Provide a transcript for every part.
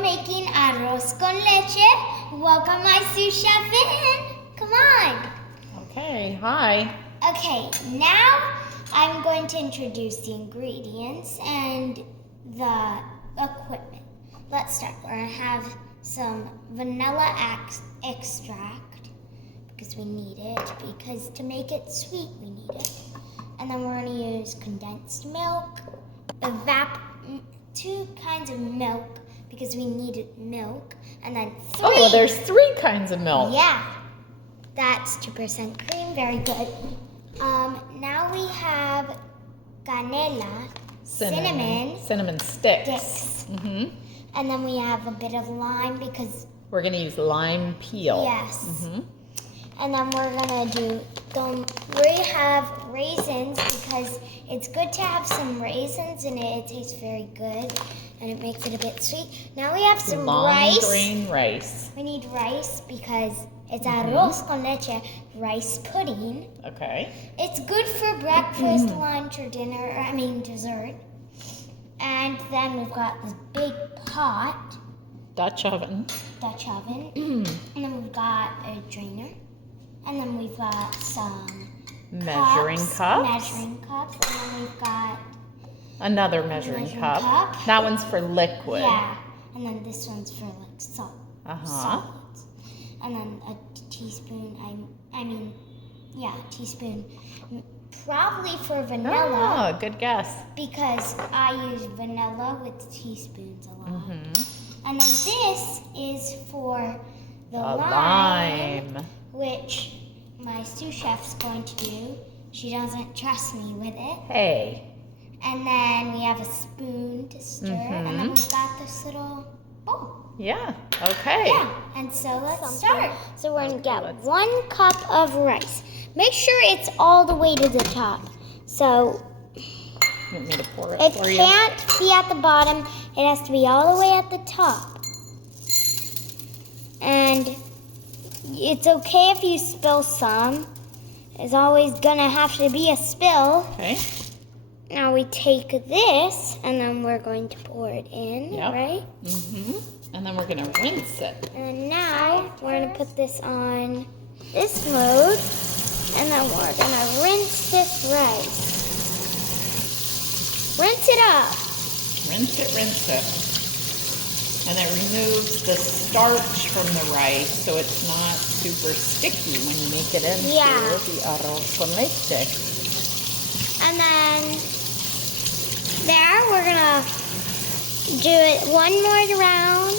are making arroz con leche. Welcome my sous chef in. Come on. Okay, hi. Okay, now I'm going to introduce the ingredients and the equipment. Let's start. We're going to have some vanilla extract because we need it, because to make it sweet we need it. And then we're going to use condensed milk, 2 kinds of milk because we needed milk, and then 3. Oh, well, there's 3 kinds of milk. Yeah, that's 2% cream, very good. Now we have canela, cinnamon sticks. And then we have a bit of lime because we're going to use lime peel. yes. And then we're gonna we have raisins because it's good to have some raisins in it. It tastes very good and it makes it a bit sweet. Now we have some rice. Long grain rice. We need rice because it's arroz con leche, rice pudding. Okay. It's good for breakfast, lunch, or dessert. And then we've got this big pot. Dutch oven. And then we've got a drainer. And then we've got some measuring cups. And then we've got another measuring cup. That one's for liquid. Yeah. And then this one's for like salt. Solids. And then a teaspoon. Teaspoon. Probably for vanilla. Oh, good guess. Because I use vanilla with teaspoons a lot. And then this is for the lime, which my sous chef's going to do. She doesn't trust me with it. Hey. And then we have a spoon to stir, and then we've got this little bowl. Yeah, okay. Yeah, and so let's start. So we're going to get 1 cup of rice. Make sure it's all the way to the top. So you want me to pour it for it you? can't be at the bottom. It has to be all the way at the top. And it's okay if you spill some. There's always gonna have to be a spill. Okay. Now we take this and then we're going to pour it in, right? And then we're gonna rinse it. And now we're gonna put this on this mode, and then we're gonna rinse this rice. Rinse it up. Rinse it. And it removes the starch from the rice so it's not super sticky when you make it into the arroz con leche. And then we're gonna do it one more round.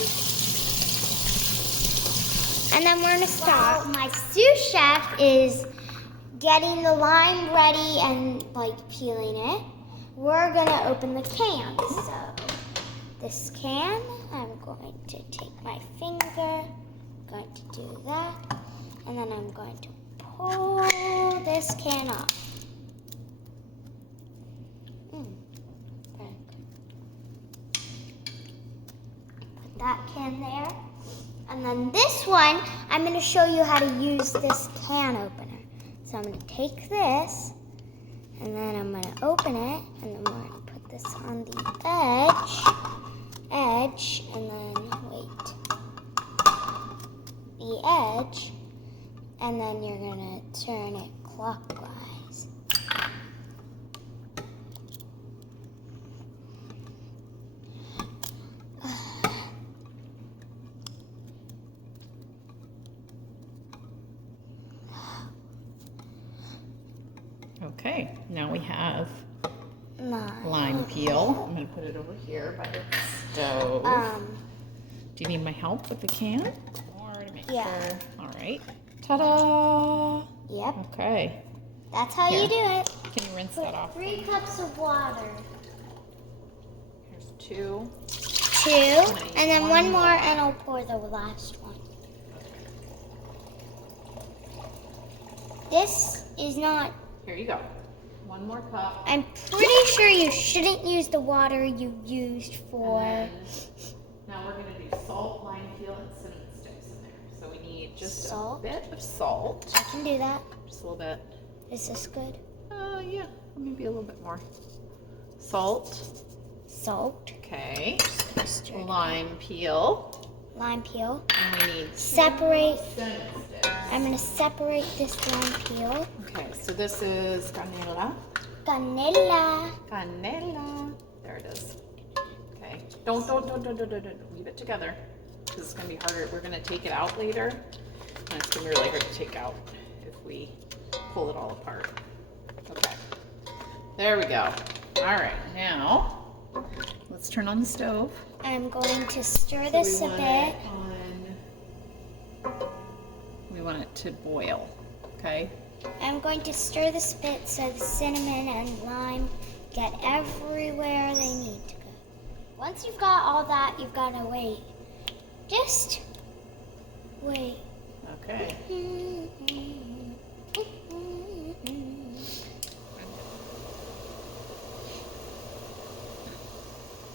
And then we're gonna start. While my sous chef is getting the lime ready and peeling it, we're gonna open the can. So this can, I'm going to take my finger, going to do that, and then I'm going to pull this can off. Put that can there. And then this one, I'm going to show you how to use this can opener. So I'm going to take this, and then I'm going to open it, and then we're going to put this on the edge, and then the edge, and then you're going to turn it clockwise. Okay, now we have lime peel. I'm going to put it over here by the stove. Do you need my help with the can? Or to make sure? All right. Ta-da! Yep. Okay. That's how you do it. Can you rinse that off? 3 cups of water. Here's 2. 2, and then one more, and I'll pour the last one. This is not... Here you go. 1 more cup. I'm pretty sure you shouldn't use the water you used for... Now we're going to do salt, lime peel, and cinnamon sticks in there. So we need just a bit of salt. I can do that. Just a little bit. Is this good? Yeah, maybe a little bit more. Salt. salt. Okay. Stir it. Lime peel. Lime peel. And we need Separate. cinnamon sticks. I'm going to separate this lime peel. Okay, so this is canela. Canela. Canela. There it is. Okay. Don't leave it together. Because it's going to be harder. We're going to take it out later. And it's going to be really hard to take out if we pull it all apart. Okay. There we go. All right. Now, let's turn on the stove. I'm going to stir this a bit. We want it to boil. Okay. I'm going to stir this bit so the cinnamon and lime get everywhere they need to go. Once you've got all that, you've got to wait. Just wait. Okay.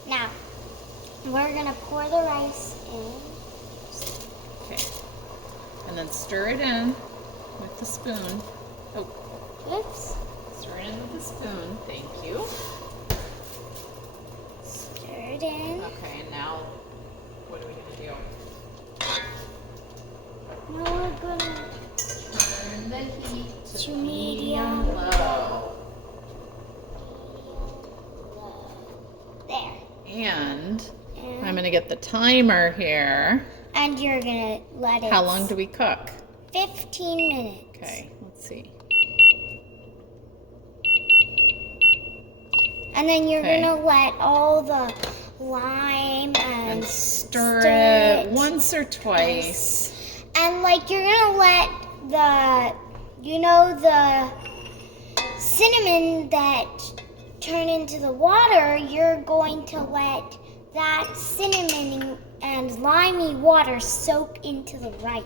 Now, we're going to pour the rice in. Okay. And then stir it in with the spoon. Oh, Oops. stir it in with the spoon. Thank you. Stir it in. Okay, and now what are we going to do? Now we're going to Turn the heat to medium low. there. And I'm going to get the timer here. And you're going to let it. How long do we cook? 15 minutes. Okay, let's see. And then you're Okay. going to let all the lime and Stir it once or twice. And like you're going to let the cinnamon that turn into the water, you're going to let that cinnamon and limey water soak into the rice.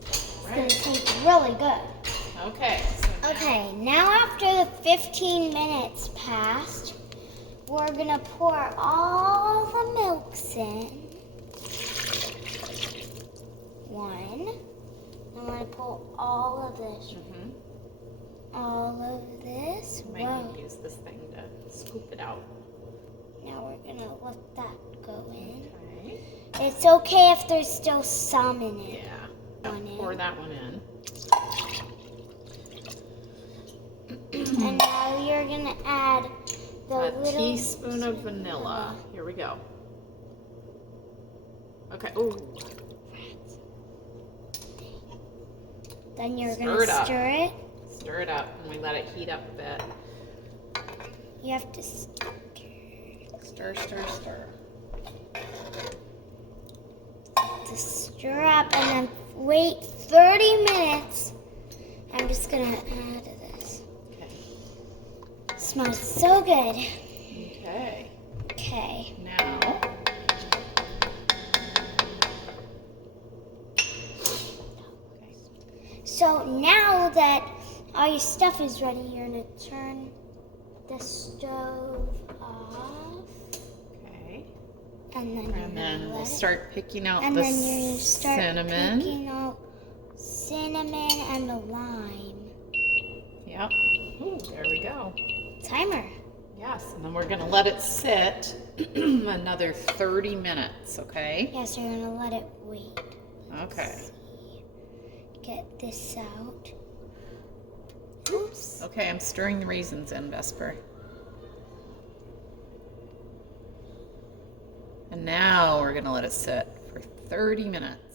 It's going to taste really good. Okay. Okay, now after the 15 minutes passed, we're going to pour all the milks in. One. I'm going to pull all of this. All of this. Might Whoa. need to use this thing to scoop it out. Now we're going to let that go in. Okay. It's okay if there's still some in it. Yeah. One in. Pour that one in. And now you're going to add the A little teaspoon of vanilla. Here we go. Okay. Ooh. Then you're Stir going to it up. stir it. Stir it up and we let it heat up a bit. You have to stir. Stir, stir, stir. To stir up and then wait 30 minutes. I'm just going to add this. Okay. Smells so good. Okay. Okay. Now. Okay. So now that all your stuff is ready, you're going to turn the stove off. Okay. And then you're And then gonna we'll let it. start picking out And the then you're going to start cinnamon. picking out cinnamon and the lime. Yep. Ooh, there we go. Timer. Yes, and then we're going to let it sit another 30 minutes, okay? Yes, you're going to let it wait. Okay. Get this out. Oops. Okay, I'm stirring the raisins in, Vesper. And now we're going to let it sit for 30 minutes.